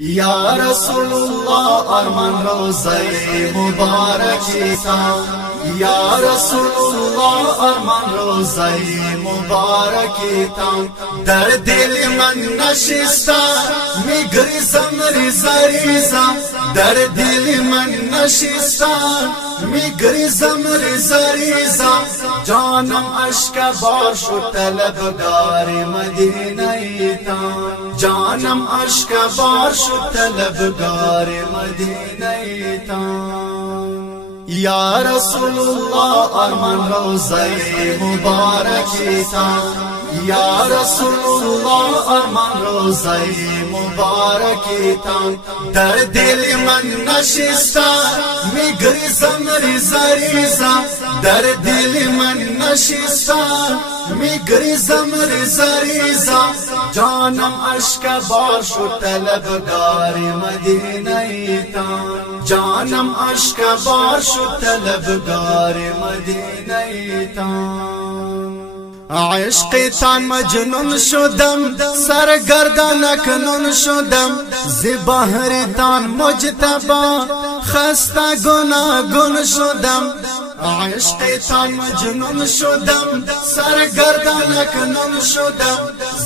یا رسول الله ارمان روزه مبارکی تا یا رسول الله ارمان روزه مبارکی تا در دل من نشسته میگریزم ریزا ریزا در دل من نشسته میگریزم ریزا ریزا جانم اشک بار شد طلبگار مدینه تا جانم اشک بار شد طلبگار مدینه تا یا رسول الله ارمان روزه مبارکی تا یا رسول الله ارمان روزه مبارکی تا در دل من نشسته میگریزم ریزا ریزا در دل من نشسته میگریزم ریزا ریزا جانم اشک بار شد طلبگار مدینه تا جانم اشک بار شد طلبگار مدینه تا عشق تان مجنون شدم سرگردان کنون شدم زبهر تان مجتبا خسته گناگون شدم عشق تان مجنون شدم سرگردان کنون شدم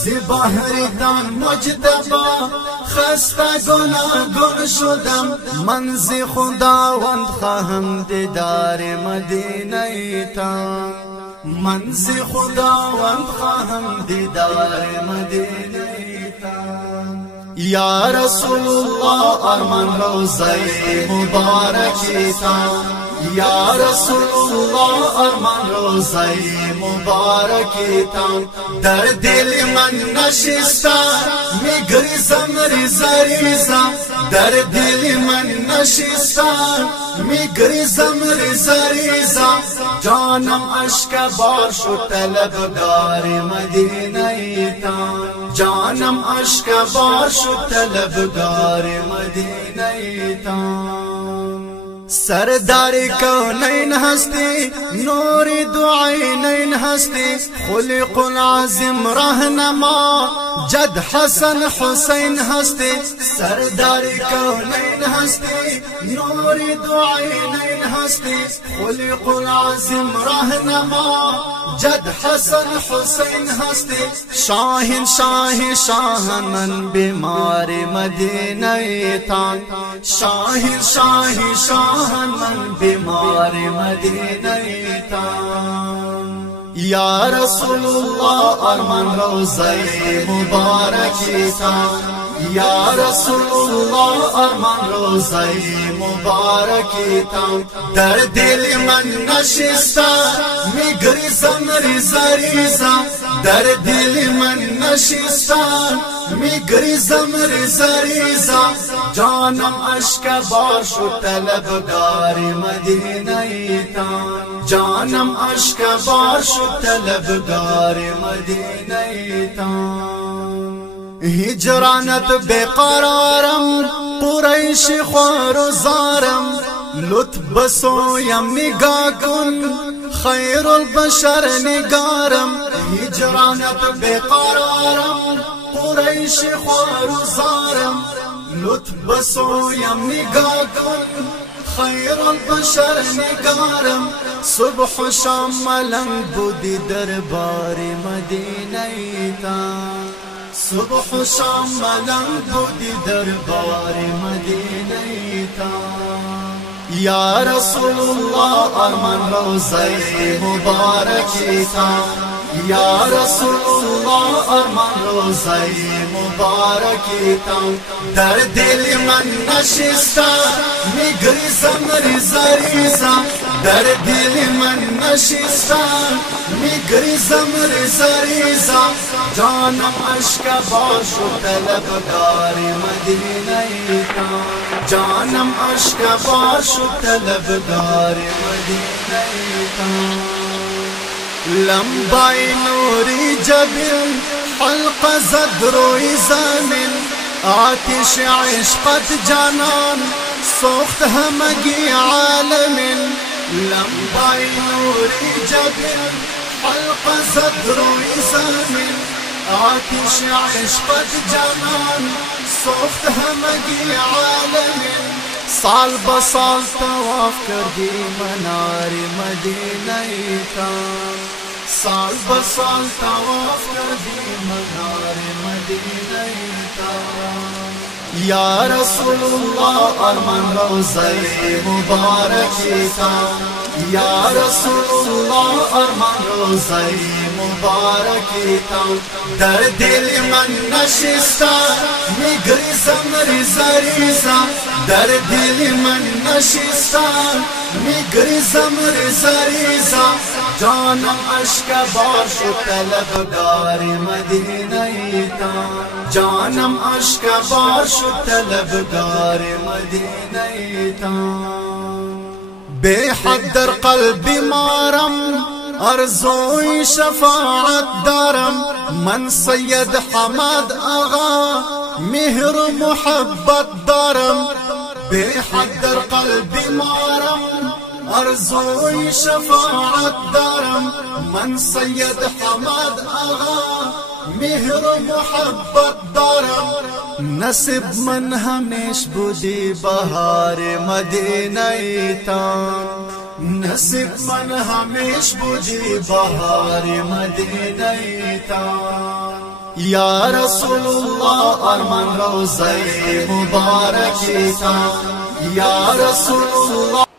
زبهر تان مجتبا خسته گناگون شدم من ز خداوند خواهم دیدار مدینه تا من ز خداوند خواهم دیدار مدینه تا یا رسول الله ارمان روزه مبارکی تا یا رسول الله ارمان روزه مبارکی تا در دل من نشسته میگریزم ریزا ریزا در دل من نشسته میگریزم ریزا ریزا جانم اشک بار شد طلبگار مدینه تا جانم اشک بار شد طلبگار مدینه تا سردار کونین هستی نور دعینین هستی خلق العظیم رهنما جد حسن حسین هستی سردار کونین هستی نور دعینین هستی خلق العظیم رهنما جد حسن حسین هستی شاهن شاه شاهن من بیمار مدینه تا شاهن شاه شاه من بیمار مدینه تا یا رسول الله ارمان روزه مبارکی تا یا رسول الله ارمان روزه مبارکی تا در دل من نشسته میگریزم ریزا ریزا در دل من نشسته میگریزم ریزا ریزا جانم اشک بار شد طلبگار مدینه تا جانم اشک بار شد طلبگار مدینه تا هجرانت بقرارم قریش خوار و زارم لطف سویم نگاه کن خیر البشر نگارم هجرانت بقرارم قریش خوار و زارم لطف سویم نگاه کن خیر البشر نگارم صبح و شام ملنگ بودی دربار مدینه تا صبح و شام ملنگ بودی دربار مدینه تا یا رسول الله ارمان روزه مبارکی تا یا رسول الله ارمان روزه مبارکی تا در دل من نشسته میگریزم ریزا ریزا در دل من نشسته میگریزم ریزا ریزا جانم اشک بار شد طلبگار مدینه تا جانم اشک بار شد طلبگار مدینه تا لمبای نوری جبل حلق زد روی زمین آتش عشقت جانان سوخت همگی عالمین لمبای نوری جبل حلق زد روی زمین آتش عشقت جانان سوخت همگی عالم سال بسال طواف کردی منار مدینه تا سال بسال طواف کردی منار مدینه تا یا رسول الله ارمان روزه مبارکی تا یا رسول الله ارمان روزه مبارکی تا در دل من نشسته میگریزم ریزا ریزا در دل من نشسته میگریزم ریزا ریزا جانم اشک بار شد طلبگار مدینه تا جانم اشک بار شد طلبگار مدینه تا بے حد در قلب مارم ارزوی شفاعت دارم من سید حماد آغا مهر و محبت دارم بے حد در قلب مارم ارزوی شفاعت دارم من سید حماد آغا مهر و محبت دارم نصیب من همیش بودی بهار مدینه تا نصیب من همیش بودی بهار مدینه تا یا رسول الله ارمان روزه مبارکی تا یا رسول الله